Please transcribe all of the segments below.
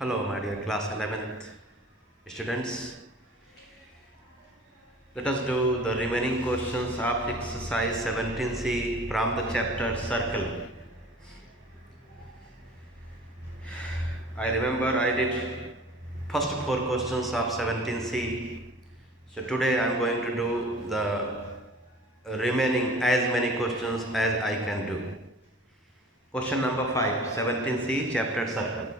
Hello, my dear class 11th students. Let us do the remaining questions of exercise 17C from the chapter Circle. I remember I did first four questions of 17C. So today I am going to do the remaining as many questions as I can do. Question number 5, 17C, chapter Circle.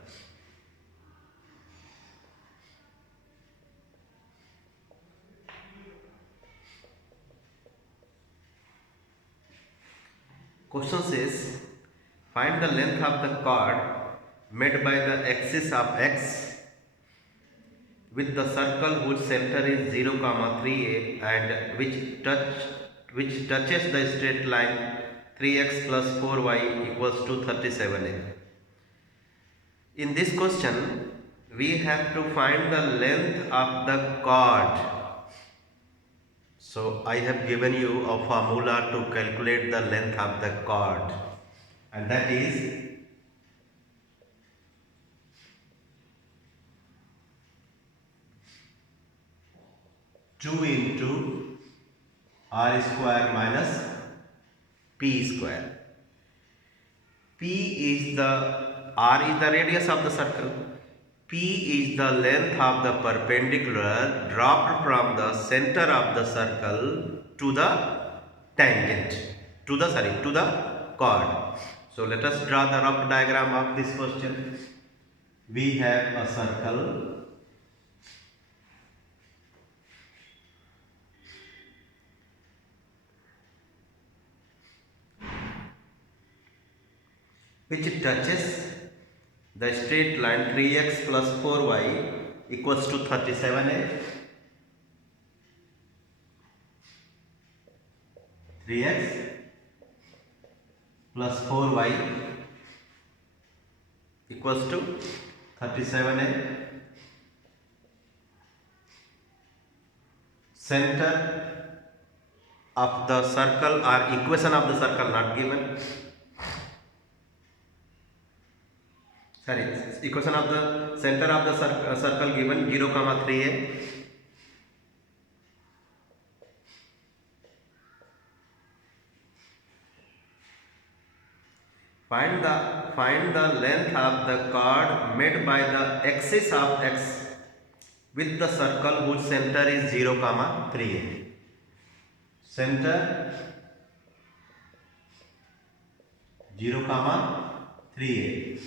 Question says, find the length of the chord made by the axis of x with the circle whose center is 0, 3a and which touches the straight line 3x plus 4y equals to 37a. In this question, we have to find the length of the chord. So I have given you a formula to calculate the length of the chord, and that is 2 into r square minus p square. P is the r is the radius of the circle. P is the length of the perpendicular dropped from the center of the circle to the tangent, to the chord. So let us draw the rough diagram of this question. We have a circle which touches the straight line 3x plus 4y equals to 37a. 3x plus 4y equals to 37a. Center of the circle or equation of the circle not given. Sorry, equation of the center of the circle given 0, 3a. Find the length of the chord made by the axis of x with the circle whose center is 0, 3a. Center 0, 3a.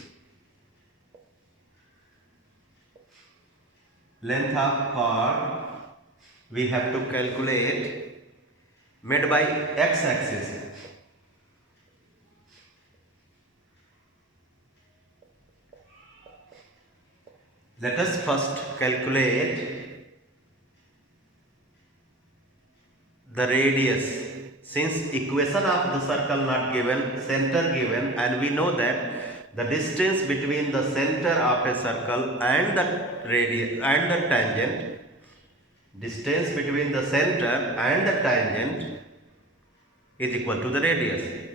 Length of chord we have to calculate made by x-axis. Let us first calculate the radius. Since equation of the circle not given, center given, and we know that the distance between the center of a circle and the radius and the tangent, distance between the center and the tangent is equal to the radius.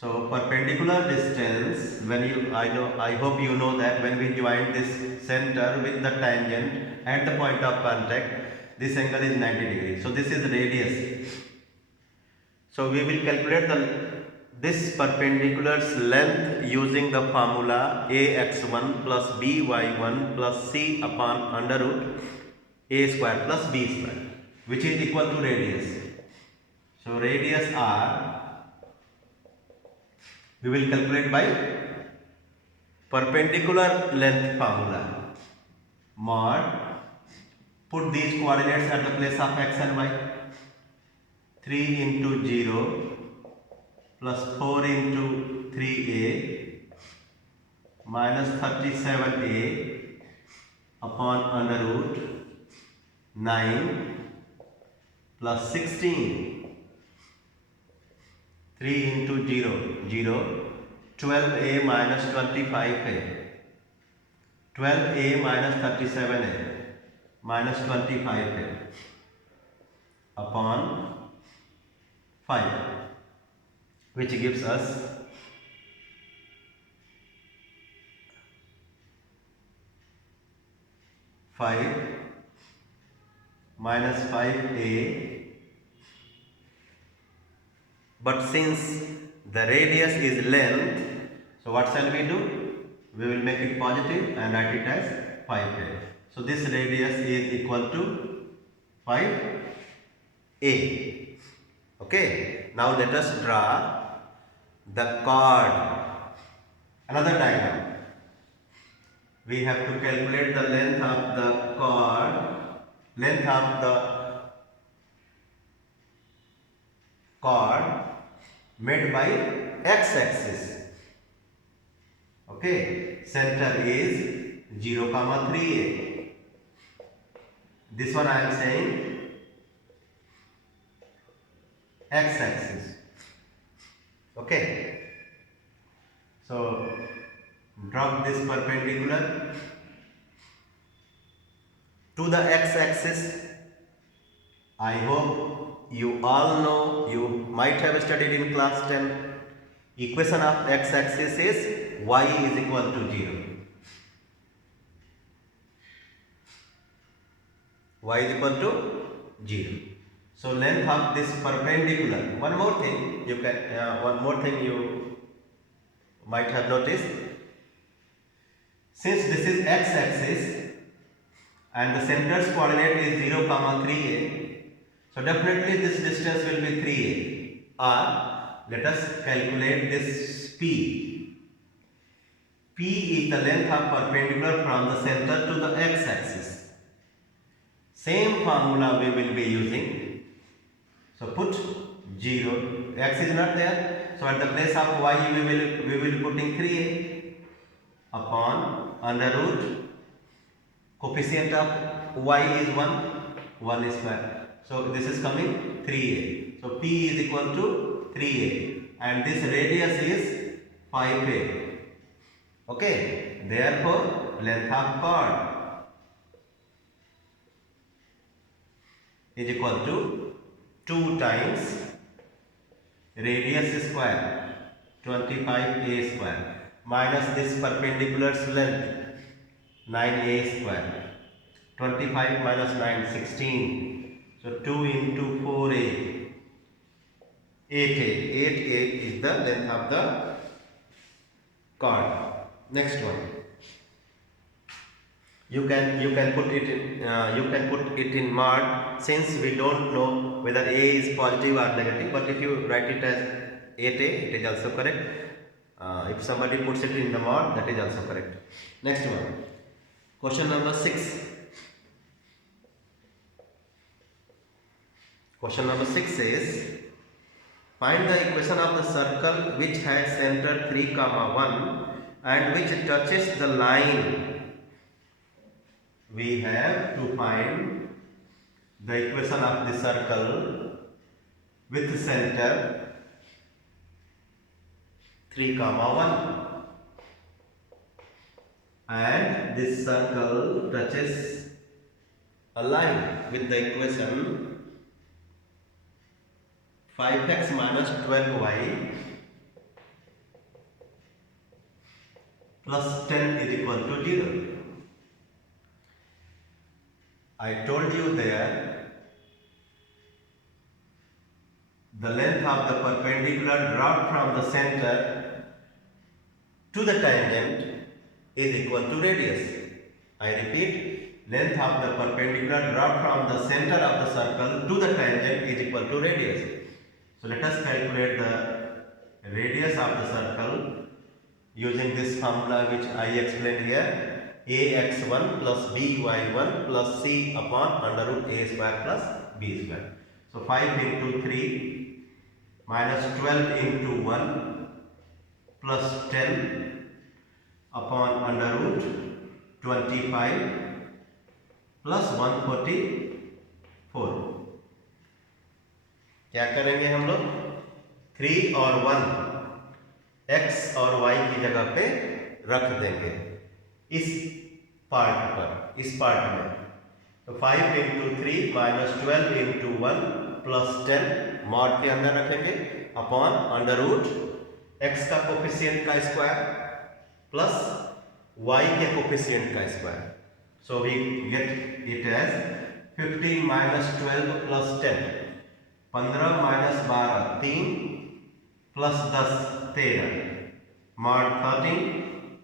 So perpendicular distance, I hope you know that when we join this center with the tangent at the point of contact, this angle is 90 degrees. So this is radius. So we will calculate this perpendicular's length using the formula ax1 plus by1 plus c upon under root a square plus b square, which is equal to radius. So radius r we will calculate by perpendicular length formula. Mod, put these coordinates at the place of x and y. 3 into 0 plus 4 into 3a minus 37a upon under root 9 plus 16. 3 into 0, 0, 12a minus 25a, 12a minus 37a minus 25a upon 5, which gives us 5 minus 5a, but since the radius is length, so what shall we do? We will make it positive and write it as 5a. So this radius is equal to 5a. Okay, now let us draw the chord. Another diagram. We have to calculate the length of the chord, length of the chord made by x-axis. Okay, center is 0, 3a. This one I am saying x-axis. Okay, so drop this perpendicular to the x-axis. I hope you all know, you might have studied in class 10. Equation of x-axis is y is equal to 0. Y is equal to 0. So length of this perpendicular. One more thing you might have noticed. Since this is x-axis and the center's coordinate is 0, 3a, so definitely this distance will be 3a. Or let us calculate this p. P is the length of perpendicular from the center to the x-axis. Same formula we will be using. So put 0. X is not there. So at the place of y we will be putting 3a upon under root. Coefficient of y is 1 square. So this is coming 3a. So p is equal to 3a and this radius is 5a. Okay, therefore length of chord is equal to 2 times radius square 25a square minus this perpendicular's length 9a square. 25 minus 9, 16. So 2 into 4a, 8a. 8a is the length of the chord. Next one. You can put it in mod, since we don't know whether a is positive or negative. But if you write it as 8a, it is also correct. If somebody puts it in the mod, that is also correct. Next one. Question number 6. Question number 6 is, find the equation of the circle which has center 3, 1 and which touches the line. We have to find the equation of the circle with center 3, 1 and this circle touches a line with the equation 5x minus 12y plus 10 is equal to 0. I told you there the length of the perpendicular dropped from the center to the tangent is equal to radius. I repeat, length of the perpendicular dropped from the center of the circle to the tangent is equal to radius. So let us calculate the radius of the circle using this formula which I explained here. ax1 plus by1 plus c upon under root a square plus b square. So 5 into 3 minus 12 into 1 plus 10 upon under root 25 plus 144. क्या करेंगे हम लोग? 3 और 1 x और y की जगह पे रख देंगे इस पार्ट में। तो 5 into 3 minus 12 into 1 plus 10 mod के अंदर रखेंगे अपॉन अंडर रूट x का कोफिशिएंट का स्क्वायर प्लस y के कोफिशिएंट का square. So we get it as 15 minus 12 plus 10, 15 minus 12, 3 plus 10, 13, mod 13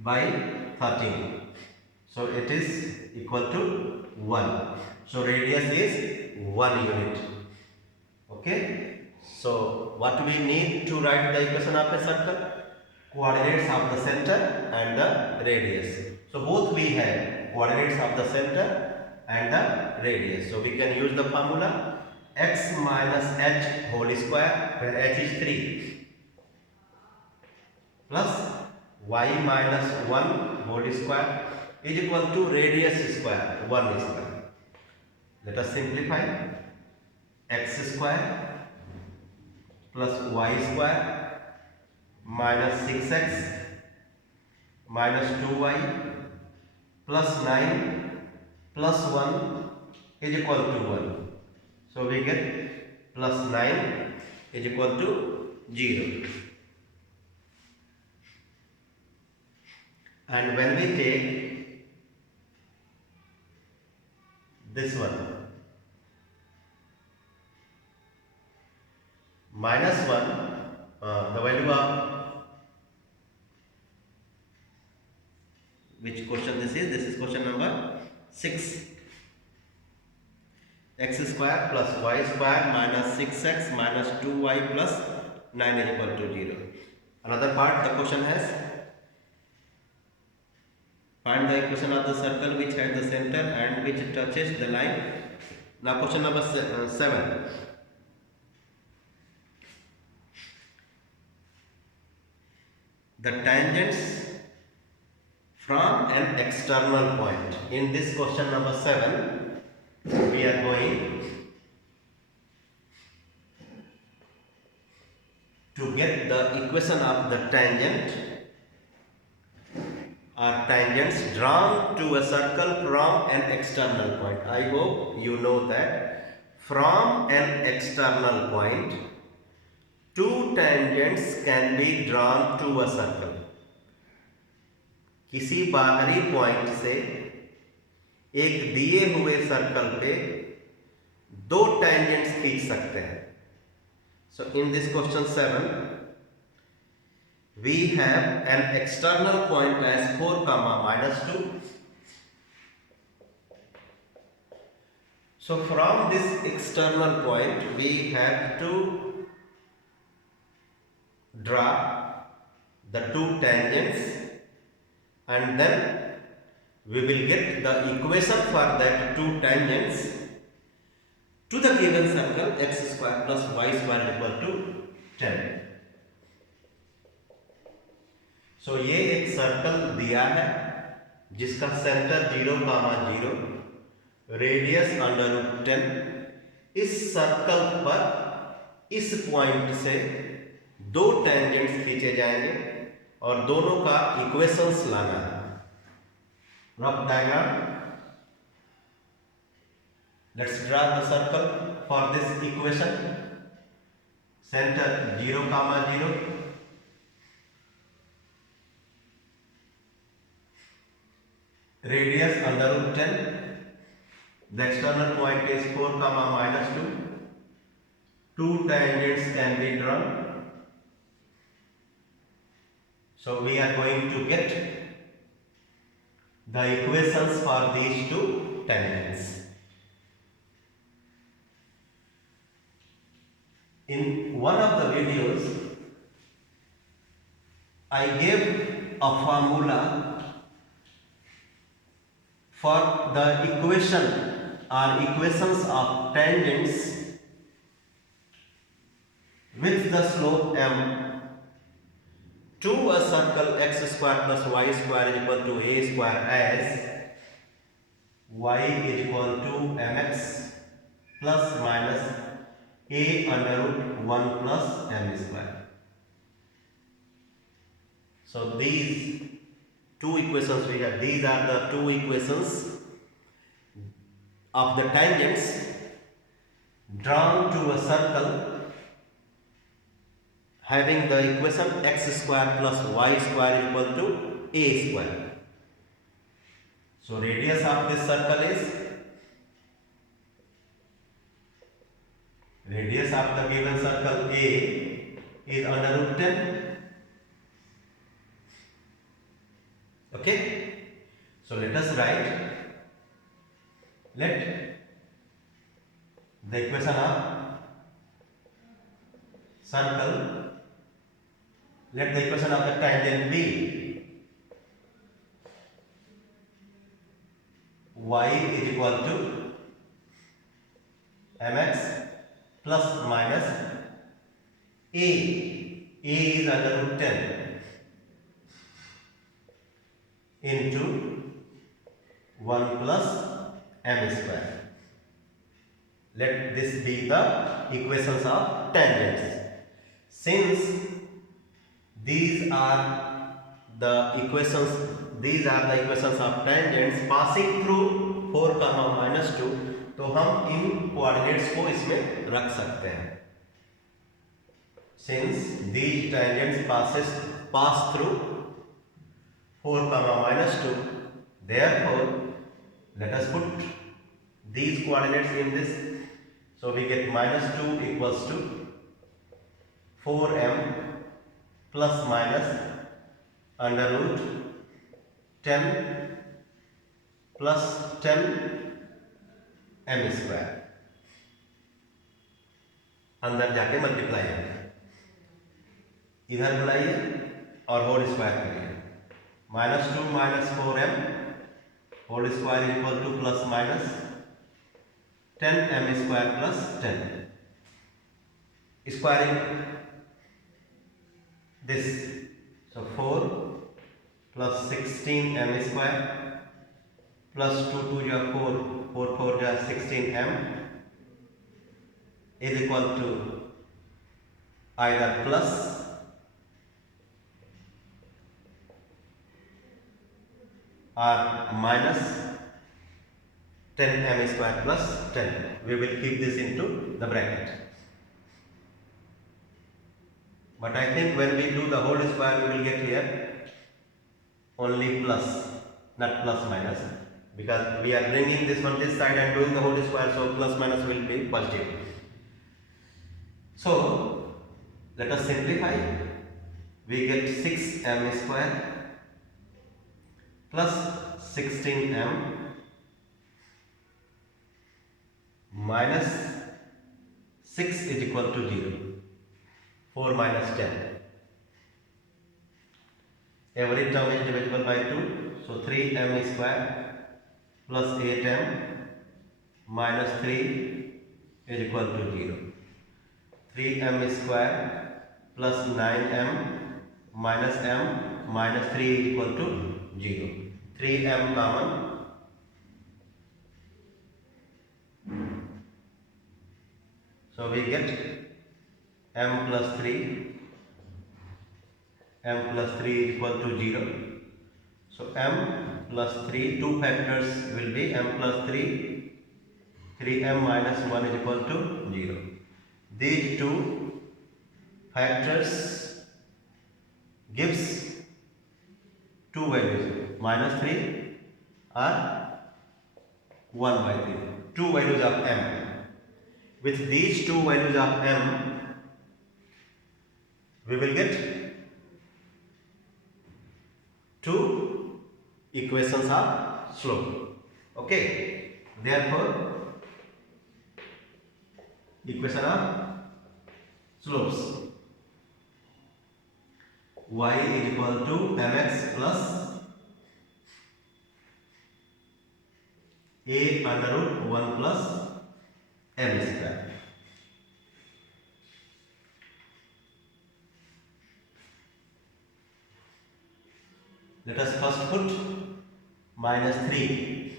by 13. So it is equal to 1. So radius is 1 unit. Okay. So what we need to write the equation of a circle? Coordinates of the center and the radius. So both we have coordinates of the center and the radius. So we can use the formula x minus h whole square, where h is 3, plus y minus 1 whole square is equal to radius square 1 square. Let us simplify. X square plus y square minus 6x minus 2y plus 9 plus 1 is equal to 1. So we get plus 9 is equal to 0. And when we take this one, minus 1, the value of which question this is? This is question number 6. X square plus y square minus 6x minus 2y plus 9 is equal to 0. Another part, the question has find the equation of the circle which has the center and which touches the line. Now question number 7. The tangents from an external point. In this question number 7, we are going to get the equation of the tangent or tangents drawn to a circle from an external point. I hope you know that from an external point, two tangents can be drawn to a circle. किसी बाहरी point से एक दिए हुए circle पे दो tangents खींच सकते हैं. So in this question 7, we have an external point as 4 comma minus 2. So from this external point we have to draw the two tangents, and then we will get the equation for that two tangents to the given circle x square plus y square equal to 10. So ये एक circle दिया है जिसका centre 0, 0, radius √10. इस circle पर इस point से दो टेंजेंट्स खींचे जाएंगे और दोनों का इक्वेशंस लाना है. Rough diagram. Let's draw the circle for this equation. Center 0, 0. Radius √10. The external point is 4, minus 2. Two tangents can be drawn. So we are going to get the equations for these two tangents. In one of the videos, I gave a formula for the equation or equations of tangents with the slope m to a circle x square plus y square is equal to a square, as y is equal to mx plus minus a √1 plus m square. So these two equations we have. These are the two equations of the tangents drawn to a circle having the equation x square plus y square equal to a square. So radius of this circle is radius of the given circle A is under root 10. Okay. So let us write. Let the equation of circle. Let the equation of the tangent be y is equal to mx plus minus a. A is under root 10 into 1 plus m square. Let this be the equations of tangents. Since these are the equations of tangents passing through 4 comma minus 2, तो हम इन coordinates को इसमें रख सकते हैं. Since these tangents pass through 4 comma minus 2, therefore let us put these coordinates in this. So we get minus 2 equals to 4m plus minus under root 10 plus 10 m square. अंदर जाके multiply है, इधर बुलाइए और होल स्क्वायर करिए. Minus 2 minus 4m whole square equal to plus minus 10m square plus 10. Squaring this, so 4 plus 16m square plus 2 2 ja 4 4 4 ja 16m is equal to either plus or minus 10m square plus 10. We will keep this into the bracket. But I think when we do the whole square, we will get here only plus, not plus minus, because we are bringing this one this side and doing the whole square, so plus minus will be positive. So let us simplify. We get 6m square plus 16m minus 6 is equal to 0. 4 minus 10. Every term is divisible by 2. So 3m square plus 8m minus 3 is equal to 0. 3m square plus 9m minus m minus 3 is equal to 0. 3m common. So we get m plus 3 is equal to 0. So m plus 3, two factors will be m plus 3, 3m minus 1 is equal to 0. These two factors gives two values, minus 3 or 1 by 3, two values of m. With these two values of m, we will get two equations of slope. Okay, therefore equation of slopes, y is equal to mx plus a under root 1 plus m square. Let us first put minus 3.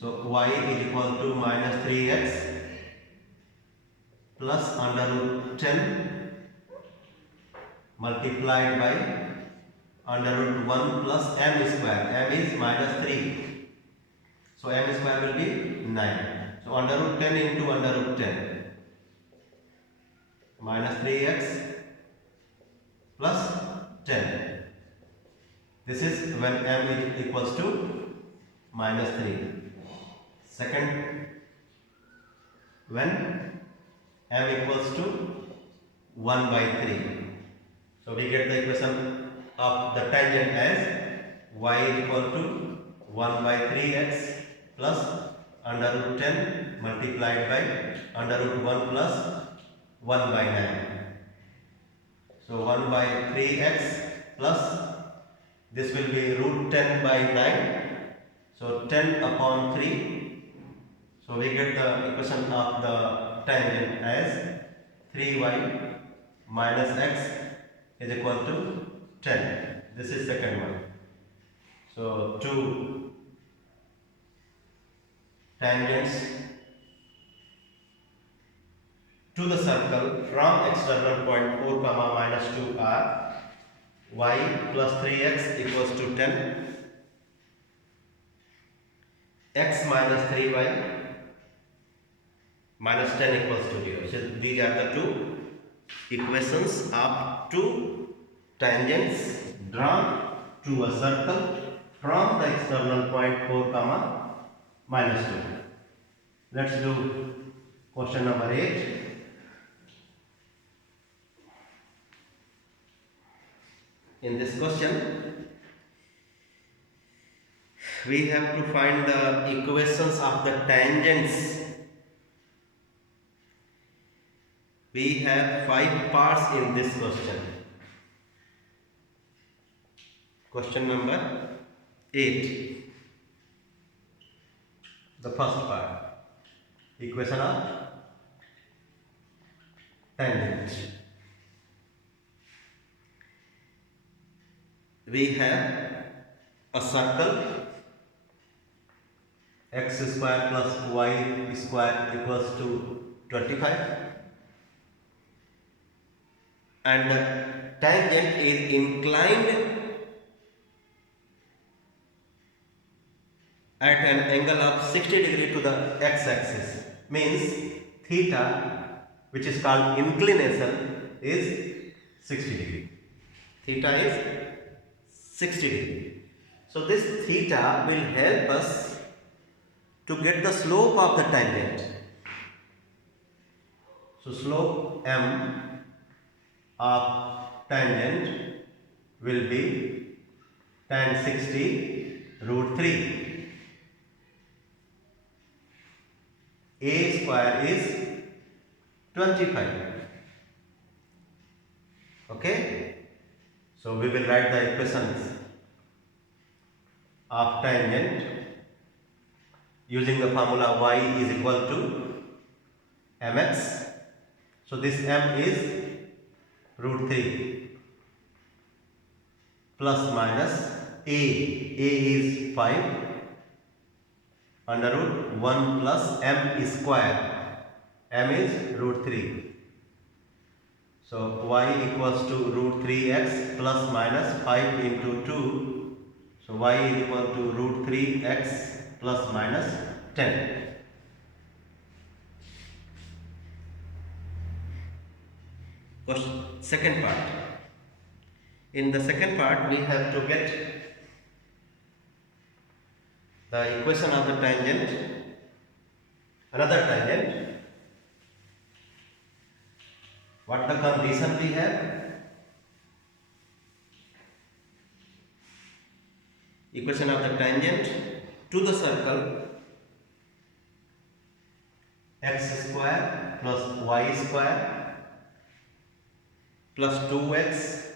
So y is equal to minus 3x plus under root 10 multiplied by under root 1 plus m square. M is minus 3. So m square will be 9. So under root 10 into under root 10. Minus 3x plus 10. This is when m is equals to minus 3. Second, when m equals to 1 by 3. So we get the equation of the tangent as y is equal to 1 by 3x plus under root 10 multiplied by under root 1 plus 1 by 9. So 1 by 3x plus this will be root 10 by 9. So 10 upon 3. So we get the equation of the tangent as 3y minus x is equal to 10. This is second one. So two tangents to the circle from external point 4 comma minus 2 are y plus 3x equals to 10, x minus 3y minus 10 equals to 0. So these are the two equations of two tangents drawn to a circle from the external point 4 comma minus 2. Let's do question number 8. In this question, we have to find the equations of the tangents. We have 5 parts in this question. Question number 8. The first part, equation of tangent. We have a circle x square plus y square equals to 25, and the tangent is inclined at an angle of 60 degree to the x-axis. Means theta, which is called inclination, is 60 degree. Theta is 60 degree. So this theta will help us to get the slope of the tangent. So slope m of tangent will be tan 60 root 3. A square is 25. Okay? So we will write the equations of tangent using the formula y is equal to mx. So this m is root 3 plus minus a is 5 under root 1 plus m square, m is root 3. So y equals to root 3x plus minus 5 into 2. So y is equal to root 3x plus minus 10. Second part. In the second part, we have to get the equation of the tangent, another tangent. What the condition we have? Equation of the tangent to the circle x square plus y square plus 2x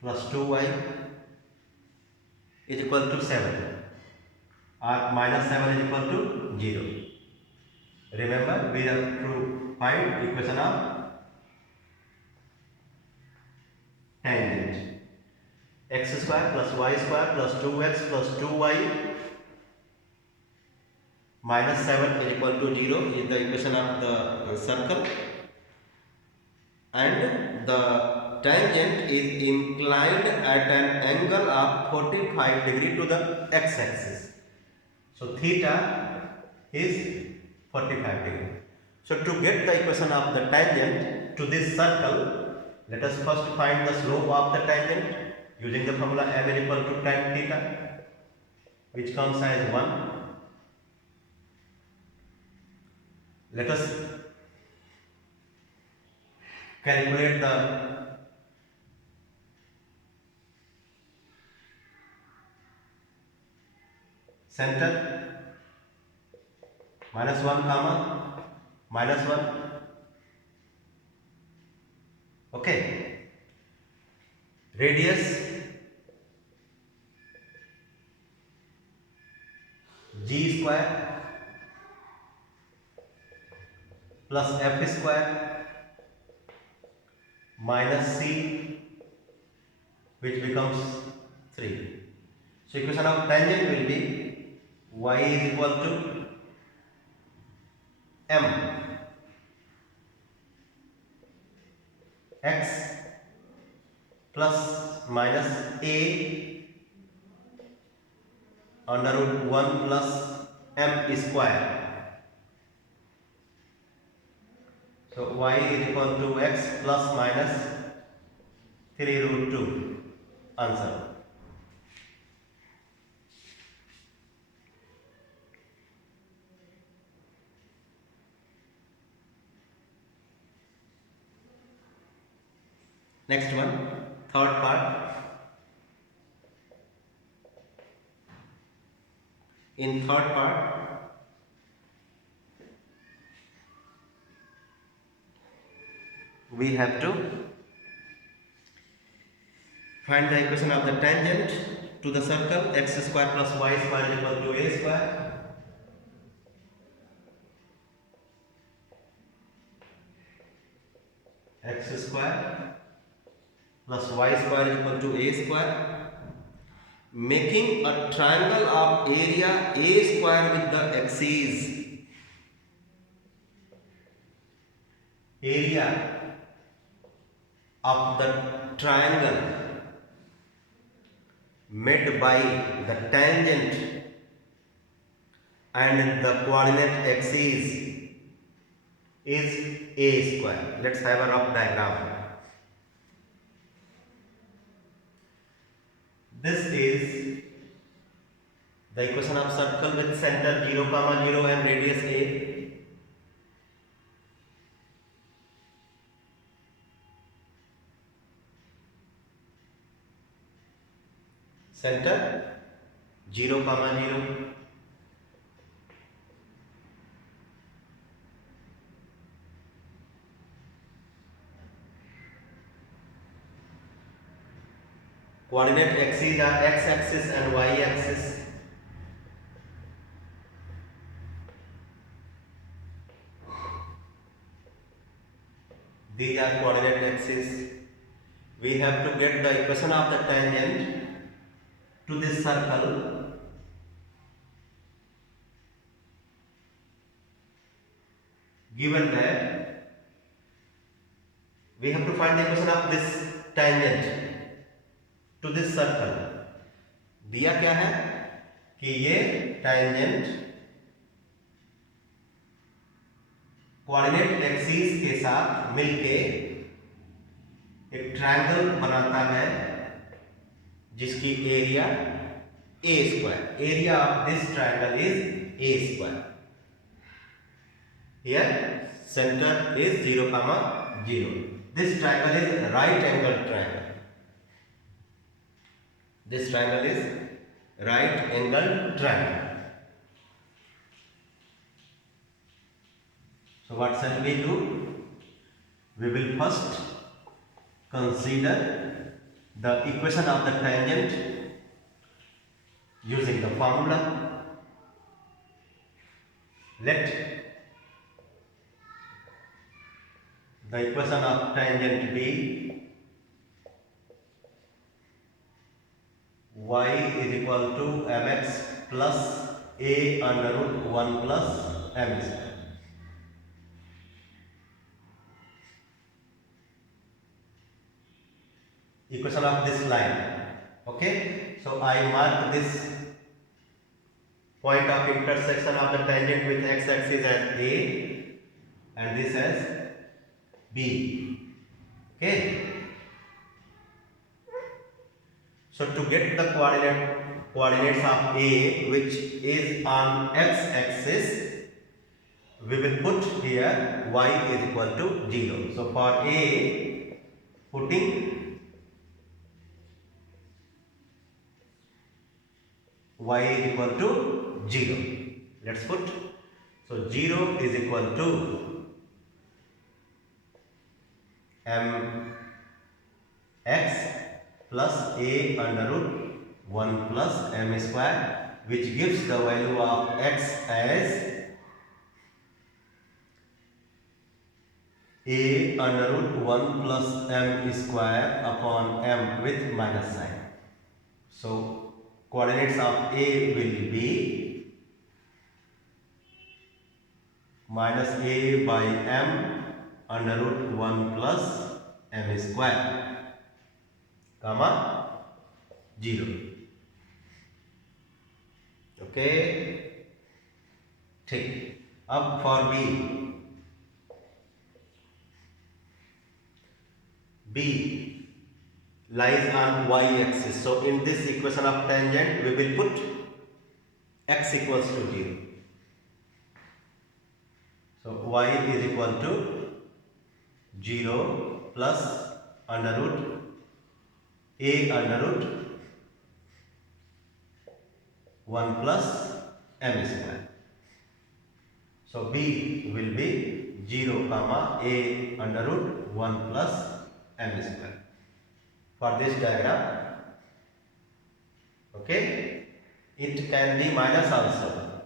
plus 2y is equal to 7, or minus 7 is equal to 0. Remember, we have to find equation of tangent. X square plus y square plus 2x plus 2y minus 7 is equal to 0 is the equation of the circle, and the tangent is inclined at an angle of 45 degree to the x-axis. So theta is 45 degree. So to get the equation of the tangent to this circle, let us first find the slope of the tangent using the formula m is equal to tan theta. which comes as 1. Let us calculate the center. -1 comma -1. Okay. Radius g square plus f square minus c, which becomes 3. So equation of tangent will be y is equal to m x plus minus a under root 1 plus m square. So y is equal to x plus minus 3 root 2. Answer. Next one, third part. In third part, we have to find the equation of the tangent to the circle x square plus y square is equal to a square. X square plus y square is equal to a square, making a triangle of area a square with the axes. Area of the triangle made by the tangent and the coordinate axes is a square. Let's have a rough diagram. This is the equation of circle with center 0, 0 and radius a. Center 0, 0. Coordinate axes are x-axis and y-axis. These are coordinate axes. We have to get the equation of the tangent to this circle. Given that we have to find the equation of this tangent to this circle. दिया क्या है कि ये tangent coordinate axis के साथ मिलके एक triangle बनाता है जिसकी area a square. Area of this triangle is a square. Here center is 0, 0. This triangle is right angle triangle. This triangle is right angle triangle. So what shall we do? We will first consider the equation of the tangent using the formula. Let the equation of tangent be y is equal to mx plus a under root 1 plus m square. Equation of this line. Okay, so I mark this point of intersection of the tangent with x-axis as a and this as b. Okay, so to get the coordinate coordinates of A, which is on x-axis, we will put here y is equal to 0. So for A, putting y is equal to 0. Let's put. So 0 is equal to mx plus a under root 1 plus m square, which gives the value of x as a under root 1 plus m square upon m with minus sign. So coordinates of A will be minus a by m under root 1 plus m square, comma 0. Okay, ठीक. अब for B lies on y axis. So in this equation of tangent, we will put x equals to 0. So y is equal to 0 plus under root a under root 1 plus m square. So b will be 0 comma a under root 1 plus m square. For this diagram, okay, it can be minus also,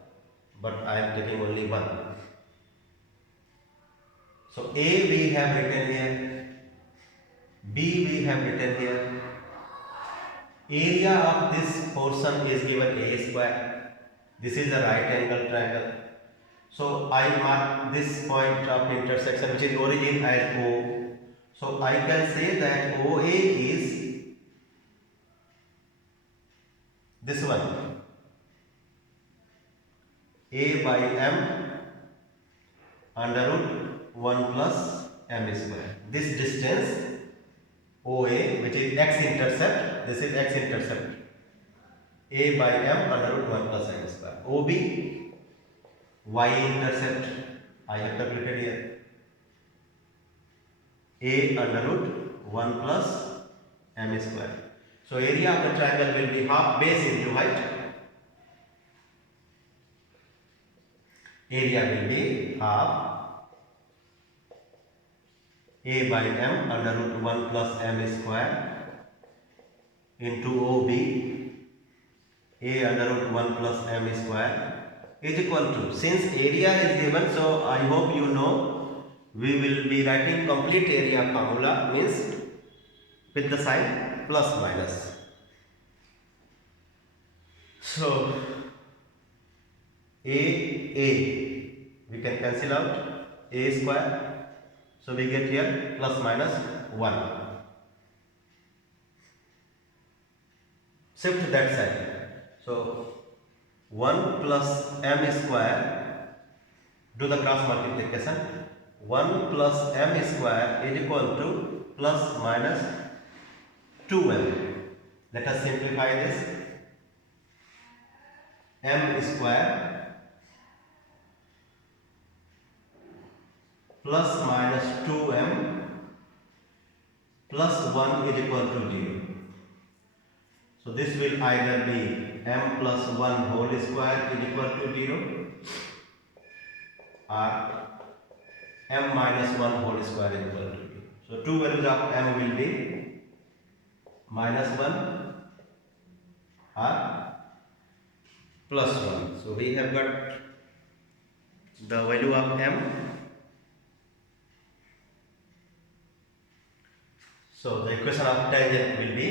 but I am taking only 1. So a we have written here, b we have written here. Area of this portion is given a square. This is a right angle triangle. So I mark this point of intersection, which is origin, as O. So I can say that OA is this one, a by m under root 1 plus m square. This distance OA, which is x-intercept, this is x-intercept, a by m under root 1 plus m square. OB, y-intercept, I have calculated here, a under root 1 plus m square. So area of the triangle will be half base into height. Area will be half a by m under root 1 plus m square into OB, a under root 1 plus m square is equal to, since area is given, so I hope you know, we will be writing complete area formula, means with the sign plus minus. So a we can cancel out a square, so we get here plus minus 1. Shift that side. So 1 plus m square, do the cross multiplication. 1 plus m square is equal to plus minus 2m. Let us simplify this. M square plus minus 2m plus 1 is equal to 0. So this will either be m plus 1 whole square is equal to 0 or m minus 1 whole square is equal to 0. So two values of m will be minus 1 or plus 1. So we have got the value of m. So the equation of tangent will be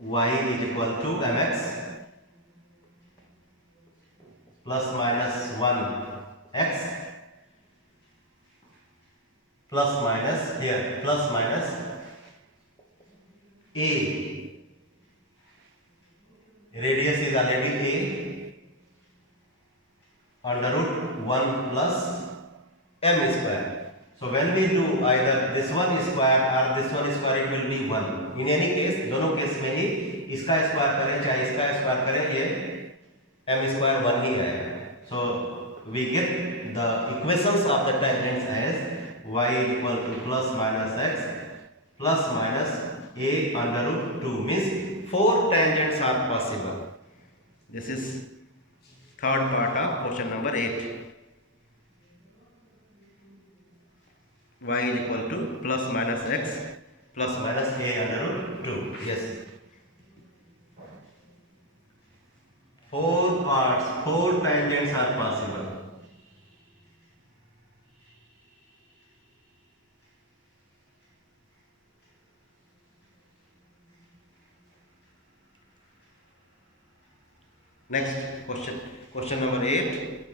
y is equal to mx plus minus 1 x plus minus, here plus minus a, radius is already a, under root 1 plus m square. So when we do either this one square or this one square, it will be 1. In any case, दोनों case में ही इसका square करें चाहे इसका square करें, ये m square 1 ही है. So we get the equations of the tangents as y is equal to plus minus x plus minus a under root 2, means 4 tangents are possible. This is third part of question number 8. Y is equal to plus minus x plus minus a under root 2. Yes. 4 parts, 4 tangents are possible. Next question, question number 8,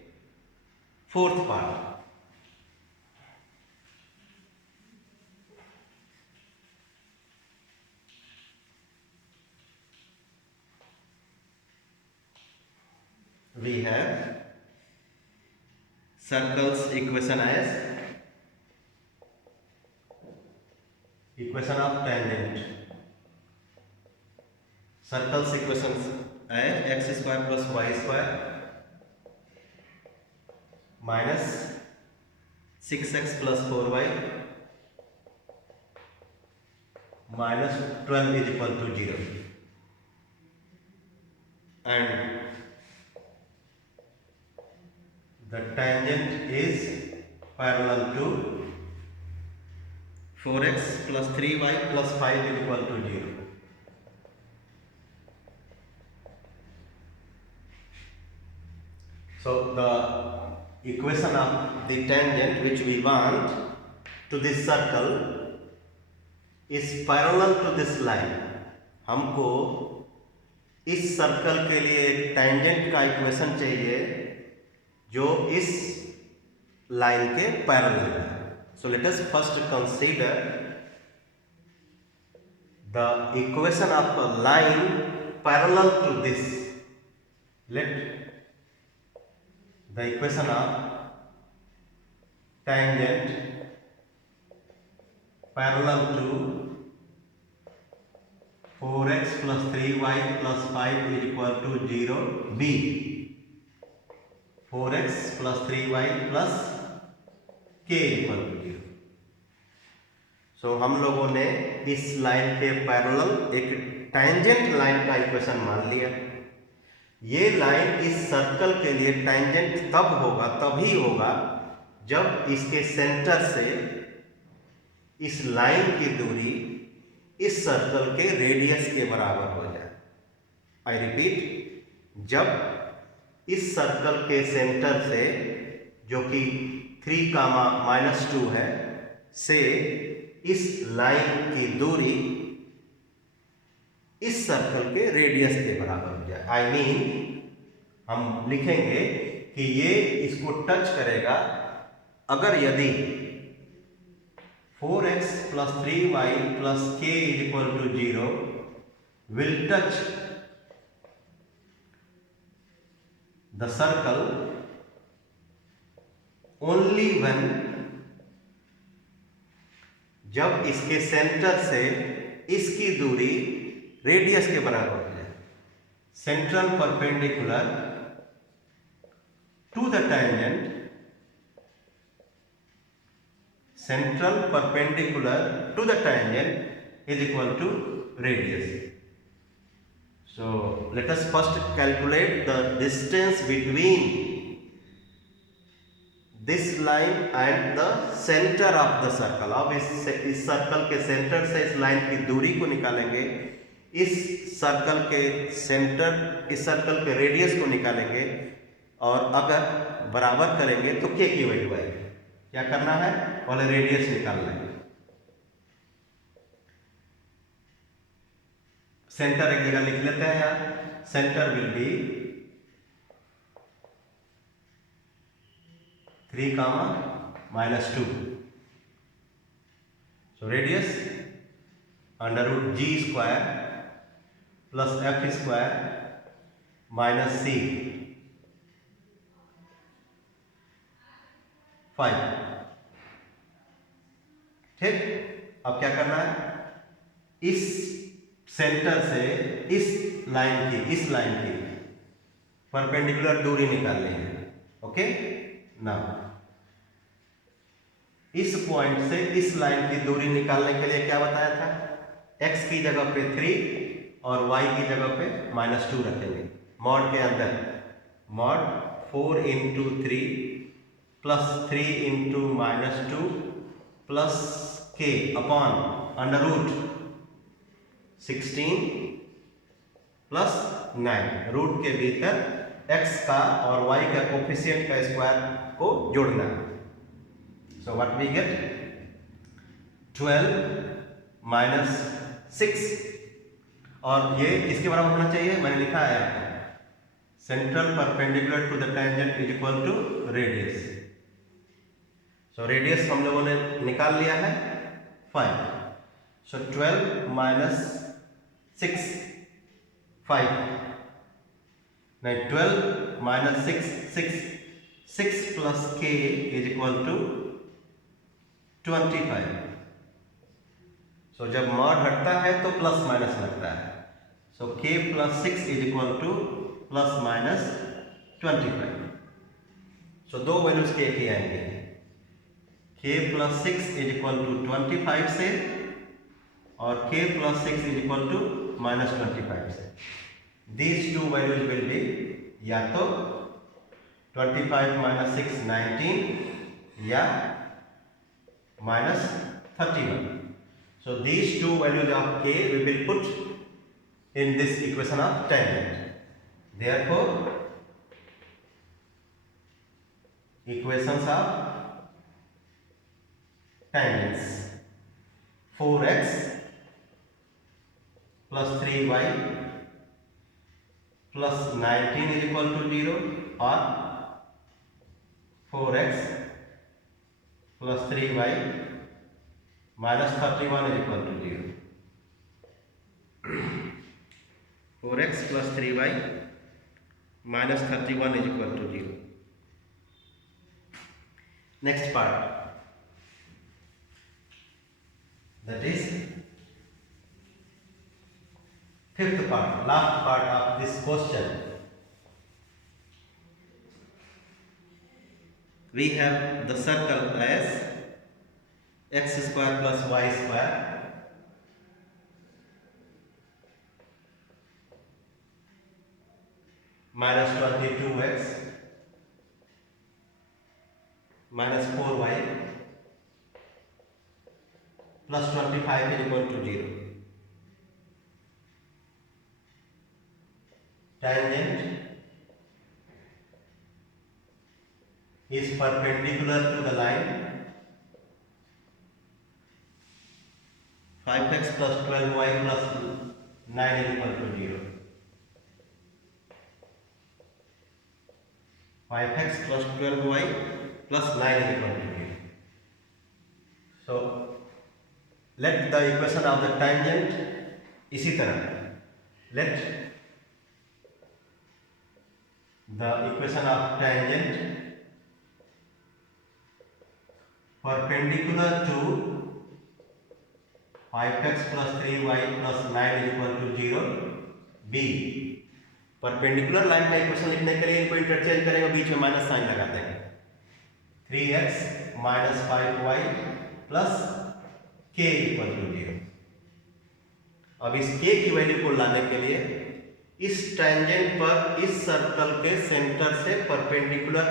fourth part. We have circles equation as equation of tangent. Circles equations as x square plus y square minus 6x plus 4y minus 12 is equal to 0. And the tangent is parallel to 4x plus 3y plus 5 is equal to 0. So the equation of the tangent which we want to this circle is parallel to this line. हमको इस circle के लिए एक tangent का equation चाहिए जो इस line के पैरेलल है. So let us first consider the equation of a line parallel to this. Let the equation of tangent parallel to 4x plus 3y plus 5 is equal to 0 be 4x plus 3y plus k equal to 0. So हम लोगों ने इस line के parallel एक tangent line का equation मान लिया. ये लाइन इस सर्कल के लिए टेंजेंट तभी होगा जब इसके सेंटर से इस लाइन की दूरी इस सर्कल के रेडियस के बराबर हो जाए. आई रिपीट, जब इस सर्कल के सेंटर से जो कि 3, -2 है से इस लाइन की दूरी इस सर्कल के रेडियस के बराबर हो जाए. आई मीन हम लिखेंगे कि ये इसको टच करेगा अगर यदि 4x plus 3y plus k is equal to 0 will touch the circle only when जब इसके सेंटर से इसकी दूरी रेडियस के बराबर हो जाए. Central perpendicular to the tangent, central perpendicular to the tangent is equal to radius. So let us first calculate the distance between this line and the center of the circle. अब इस circle के centre से इस line की दूरी को निकालेंगे, इस सर्कल के सेंटर इस सर्कल के रेडियस को निकालेंगे और अगर बराबर करेंगे तो k की वैल्यू आएगी. क्या करना है, पहले रेडियस निकालना है. सेंटर एक जगह लिख लेते हैं. यहाँ centre will be 3, -2. So radius √g square plus f square minus c 5. ठीक, अब क्या करना है, इस सेंटर से इस लाइन की परपेंडिकुलर दूरी निकालनी है। ओके ना, इस पॉइंट से इस लाइन की दूरी निकालने के लिए क्या बताया था, x की जगह पे 3 और y की जगह पे -2 रखेंगे। मॉड के अंदर mod 4 into 3 plus 3 into -2 plus k upon under root 16 plus 9, root के भीतर x का और y का कोफिशिएंट का स्क्वायर को जोड़ना। So what we get 12 minus 6, और ये किसके बराबर होना चाहिए, मैंने लिखा है central perpendicular to the tangent is equal to radius. So radius हम लोगों ने निकाल लिया है 5। सो 12 माइनस 6 5, नहीं 12 minus 6 plus k is equal to 25। So जब मॉड हटता है तो प्लस माइनस लगता है। So k plus 6 is equal to plus minus 25। So दो वैल्यूज के एक ही आएंगे, k plus 6 is equal to 25 से और k plus 6 is equal to minus 25 से। These two values will be या तो 25 माइनस 6 19 या minus 31. So these two values of k we will put in this equation of tangent. Therefore, equations of tangents 4x plus 3y plus 19 is equal to 0 or 4x plus 3y minus 31 is equal to 0. 4x plus 3y minus 31 is equal to 0. Next part, that is fifth part, last part of this question. We have the circle as x square plus y square minus 22x minus 4y plus 25 is equal to 0. Tangent is perpendicular to the line 5x plus 12y plus 9 is equal to 0. 5x plus 12y plus 9 is equal to 0. So let the equation of the tangent इसी तरह let the equation of tangent perpendicular to 5x plus 3y plus 9 is equal to 0 b। Perpendicular line का equation लिखने के लिए इनको interchange करेंगे, बीच में minus sign लगाते हैं। 3x minus 5y plus k equal to 0। अब इस k की वैल्यू को लाने के लिए इस टेंजेंट पर इस सर्कल के सेंटर से परपेंडिकुलर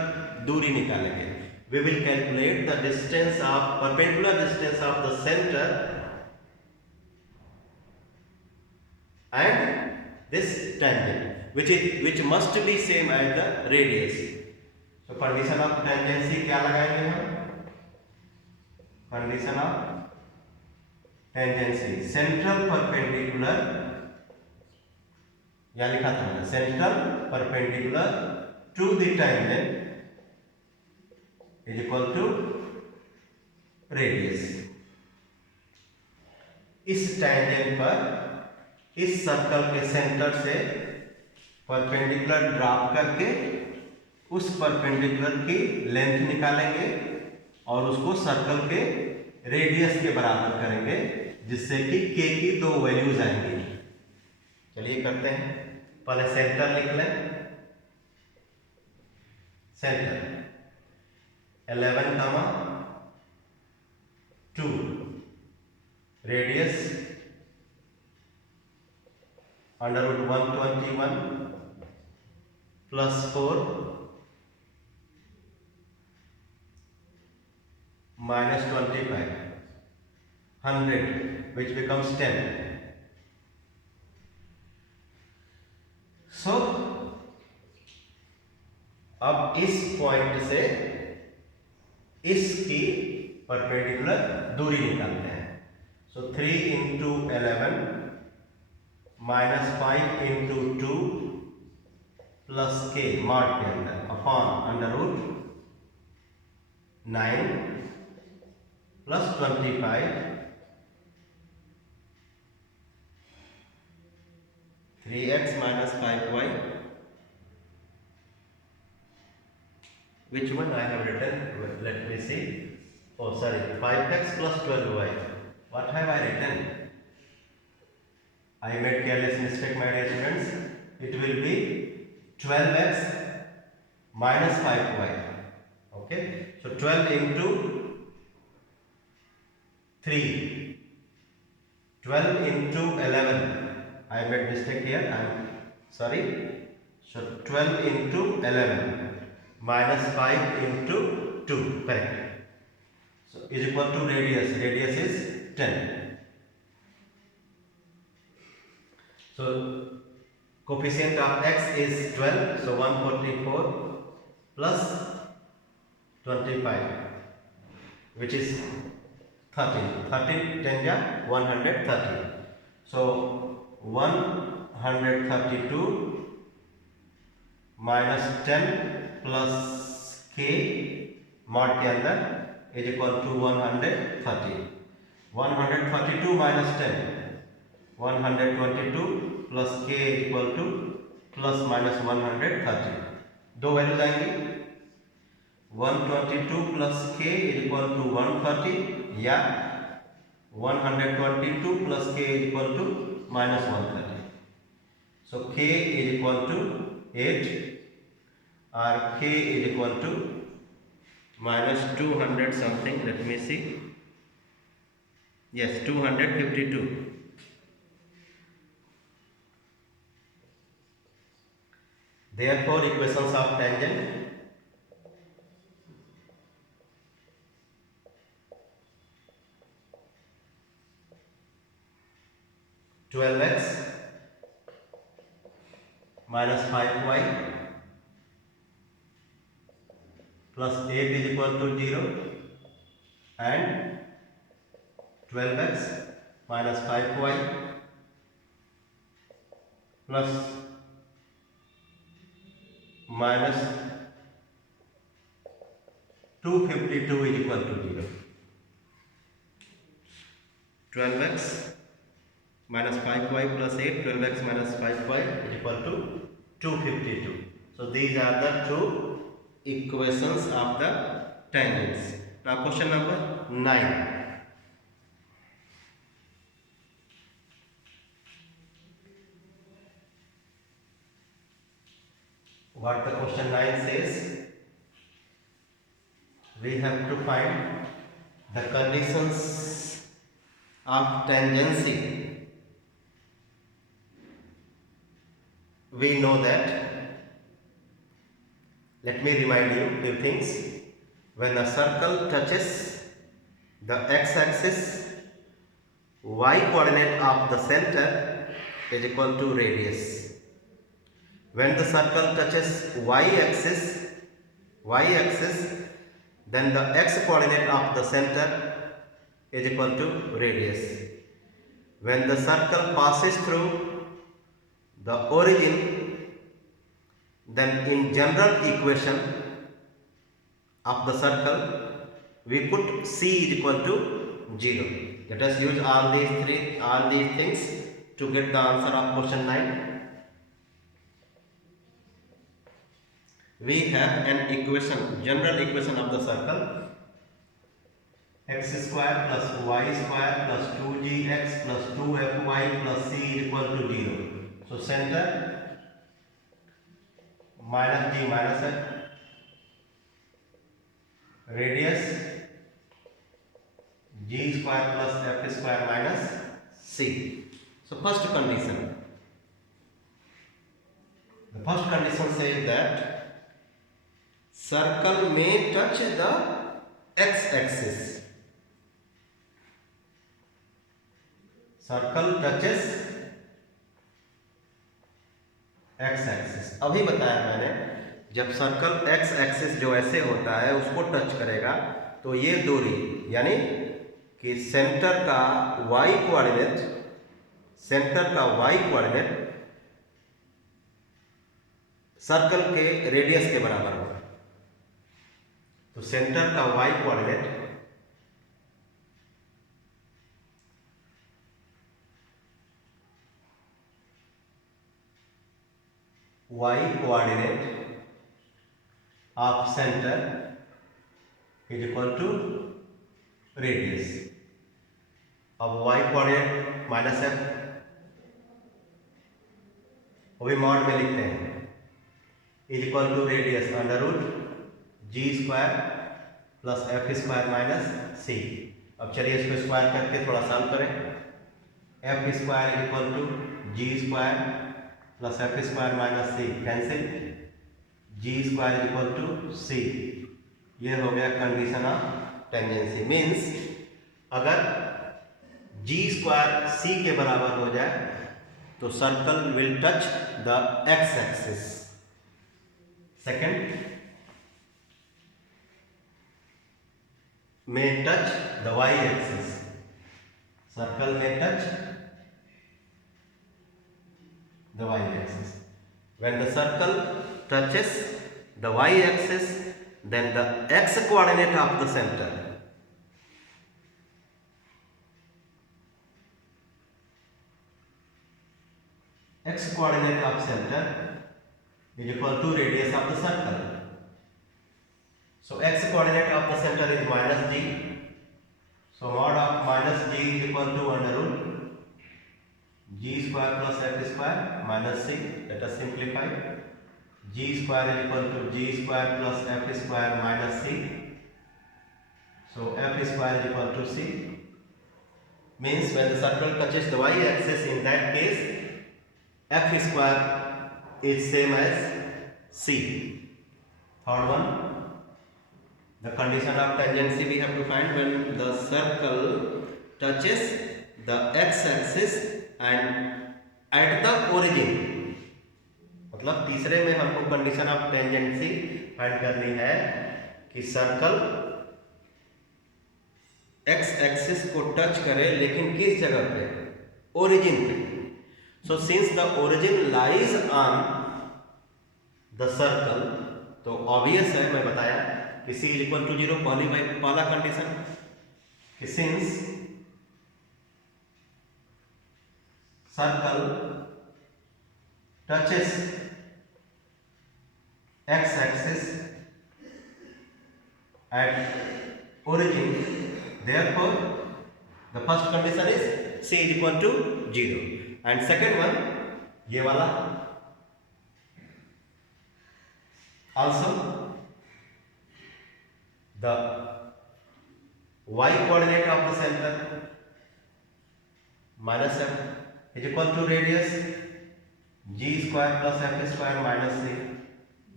दूरी निकालेंगे। We will calculate the distance of perpendicular distance of the center and this tangent, which must be same as the radius. So condition of tangency क्या लगाएंगे हम? Condition of tangency central perpendicular, या लिखा था मैंने central perpendicular to the tangent is equal to radius. इस tangent पर इस सर्कल के सेंटर से परपेंडिकुलर ड्रॉप करके उस परपेंडिकुलर की लेंथ निकालेंगे और उसको सर्कल के रेडियस के बराबर करेंगे, जिससे कि k की दो वैल्यूज आएंगी। चलिए करते हैं। पहले सेंटर लिख लें। Centre 11,2, radius √121 + 4 - 25, 100, which becomes 10. So अब इस पॉइंट से इसकी परपेंडिकुलर दूरी निकालते हैं। सो 3 × 11 -5 × 2 + k मॉड के अंदर upon √9 + 25, 3x - 5y. Which one I have written? Let me see. Oh, sorry, 5x + 12y. What have I written? I made careless mistake, my dear students. It will be 12x - 5y. Okay. So 12 into 3. 12 into 11. I made mistake here. I am sorry. So 12 into 11 -5 into 2. Correct. So is equal to radius. Radius is 10. So coefficient of x is 12. So 144 plus 25, which is 13. 13 10 130. So 132 minus 10 plus k mod के अंदर is equal to 130. 132 minus 10, 122 plus k is equal to plus minus 130. दो values आएंगी। 122 plus k is equal to 130 या 122 plus k is equal to minus 130. So k is equal to 8 or k is equal to minus 200 something. Let me see. Yes, 252. Therefore, equations of tangent (12x minus 5y plus 8 is equal to 0) and 12x minus 5y plus minus 252 is equal to 0. 12x minus 5y plus 8, 12x minus 5y is equal to 252. So these are the two equations of the tangents. Now question number 9. What the question 9 says, we have to find the conditions of tangency. We know that, let me remind you few things. When a circle touches the x-axis, y coordinate of the center is equal to radius. When the circle touches y-axis, then the x coordinate of the center is equal to radius. When the circle passes through the origin, then in general equation of the circle we put c is equal to 0. Let us use all these things to get the answer of question 9. We have an equation, general equation of the circle. x square plus y square plus 2gx plus 2fy plus c is equal to 0. So center minus g minus f, radius g square plus f square minus c. So first condition. The first condition says that circle may touch the x-axis. Circle touches x-axis. अभी बताया मैंने, जब circle x-axis जो ऐसे होता है उसको touch करेगा तो ये दूरी यानी कि सेंटर का y कोऑर्डिनेट, सेंटर का y कोऑर्डिनेट सर्कल के रेडियस के बराबर होगा। तो सेंटर का y coordinate of centre is equal to radius. अब y कोऑर्डिनेट माइनस f, वो भी मॉड में लिखते हैं, is equal to radius under root g square plus f square minus c. अब चलिए इसको स्क्वायर करके थोड़ा सॉल्व करें। F square is equal to g square plus f square minus C, cancel, g square is equal to c. ये हो गया condition of tangency. Means अगर जी स्क्वायर सी के बराबर हो जाए तो circle will touch the x axis. Second, may touch the y-axis. Circle may touch the y-axis. When the circle touches the y-axis, then the x-coordinate of the center x-coordinate of center is equal to radius of the circle. So x-coordinate of the center is minus g. So mod of minus g is equal to under root g square plus f square minus c. Let us simplify. G square is equal to g square plus f square minus c. So f square is equal to c. Means when the circle touches the y-axis, in that case f square is same as c. Third one, the condition of tangency we have to find when the circle touches the x-axis and at the origin. मतलब तीसरे में हमको condition of tangency find करनी है कि circle x-axis को touch करे, लेकिन किस जगह पे? ओरिजिन पे। So since the origin lies on the circle, तो ऑब्वियस है, मैं बताया कि c इज इक्वल टू 0, पहला कंडीशन कि since circle touches x axis at origin, therefore the first condition is c is equal to 0, and second one ये वाला also the y coordinate of the center minus f is equal to radius g square plus f square minus c,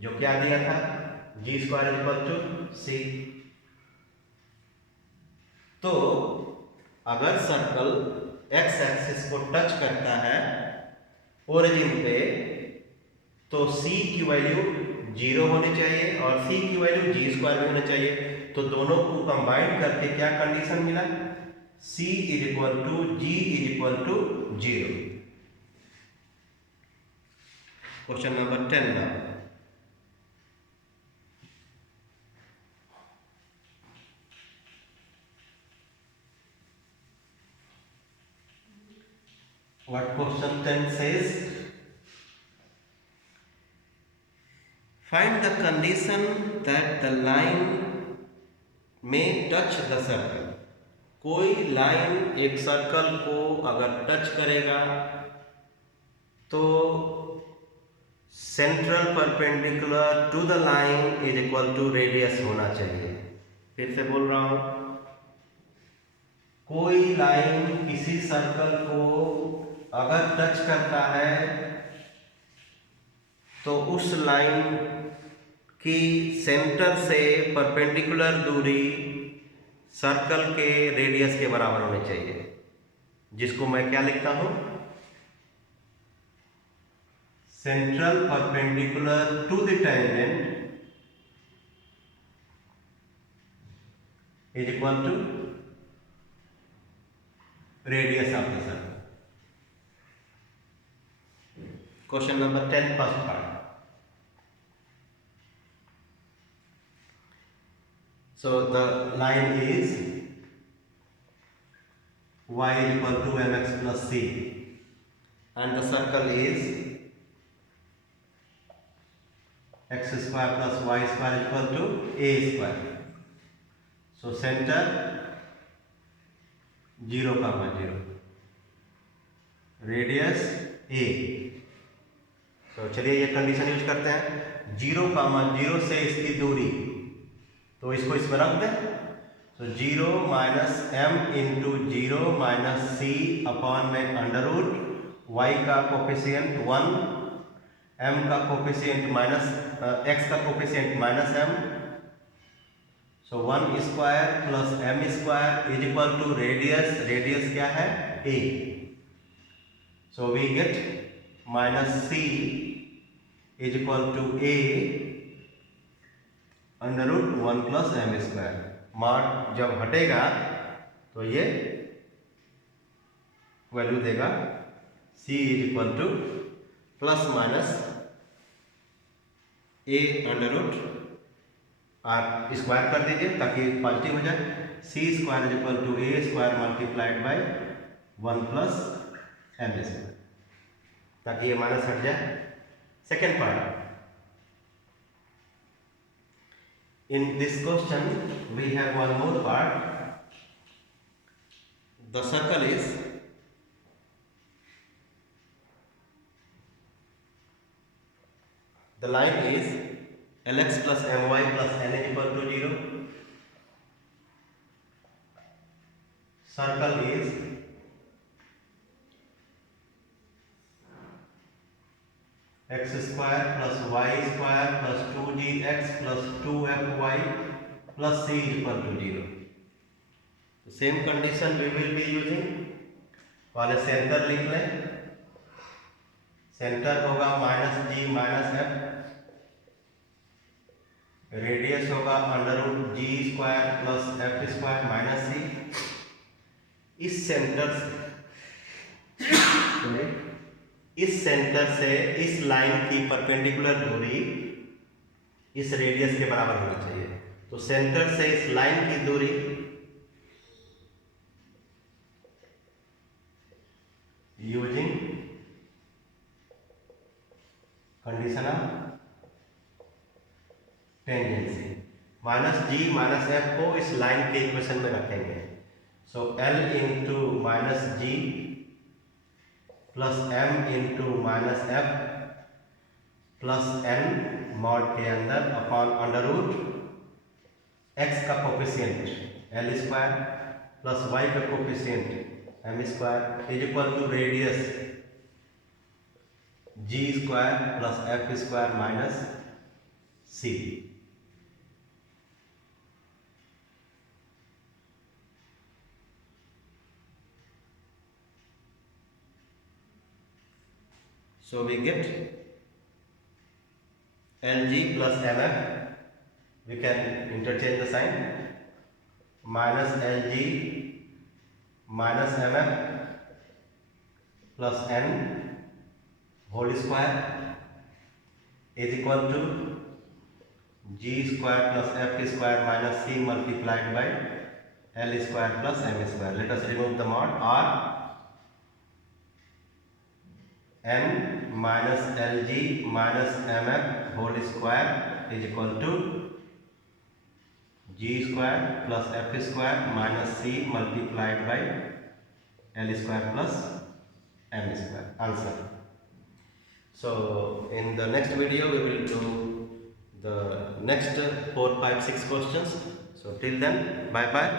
जो क्या दिया था, g square is equal to c। तो अगर circle x axis को touch करता है ओरिजिन पे, तो c की वैल्यू 0 होनी चाहिए और c की वैल्यू g स्क्वायर में होनी चाहिए। तो दोनों को कंबाइन करके क्या कंडीशन मिला? c is equal to g is equal to 0। Question number 10 now. What question 10 says? Find the condition that the line may touch the circle. कोई लाइन एक सर्कल को अगर टच करेगा तो central perpendicular to the line is equal to radius होना चाहिए। फिर से बोल रहा हूं, कोई लाइन किसी सर्कल को अगर टच करता है तो उस लाइन की सेंटर से परपेंडिकुलर दूरी सर्कल के रेडियस के बराबर होनी चाहिए, जिसको मैं क्या लिखता हूं, central perpendicular to the tangent is equal to radius of the circle. Question number 10 first part. So the line is y is equal to mx plus c and the circle is x square plus y square is equal to a square. So center 0, 0, radius a. So चलिए ये condition use करते हैं, 0, 0 से इसकी दूरी, तो इसको इसमें रख दें। तो 0 minus m into 0 minus c upon में अंडर रूट वाई का कोफिशिएंट 1, एम का कोफिशिएंट माइनस एक्स का coefficient minus m, so 1 square plus m square is equal to radius, radius क्या है a, so we get minus c is equal to a under root 1 plus m square. Mark जब हटेगा तो ये value देगा c is equal to plus minus A under root r square कर दीजिए ताकि पॉजिटिव हो जाए, c square is equal to a square multiplied by 1 plus m square, ताकि ये माइनस हट जाए। Second part, in this question we have one more part. The circle is the line is lx plus my plus n is equal to 0. Circle is x square plus y square plus 2gx plus 2fy plus c is equal to 0. So same condition we will be using. पहले centre लिख लें, centre होगा minus g minus f, radius होगा under root g square plus f square minus c. इस centre से इस line की perpendicular दूरी इस रेडियस के बराबर होनी चाहिए। तो सेंटर से इस लाइन की दूरी using condition of tangency, minus g minus f को इस लाइन के इक्वेशन में रखेंगे। So l into minus g plus m into minus f plus n mod के अंदर अपॉन अंडर रूट एक्स का coefficient l square plus y का coefficient m square is equal to radius g square plus f square minus c. So we get Lg plus Mf, we can interchange the sign, minus Lg minus Mf plus n whole square is equal to g square plus f square minus c multiplied by L square plus m square. Let us remove the mod r n minus Lg minus Mf whole square is equal to g square plus f square minus c multiplied by l square plus m square. Answer. So in the next video we will do the next 4, 5, 6 questions. So till then, bye bye.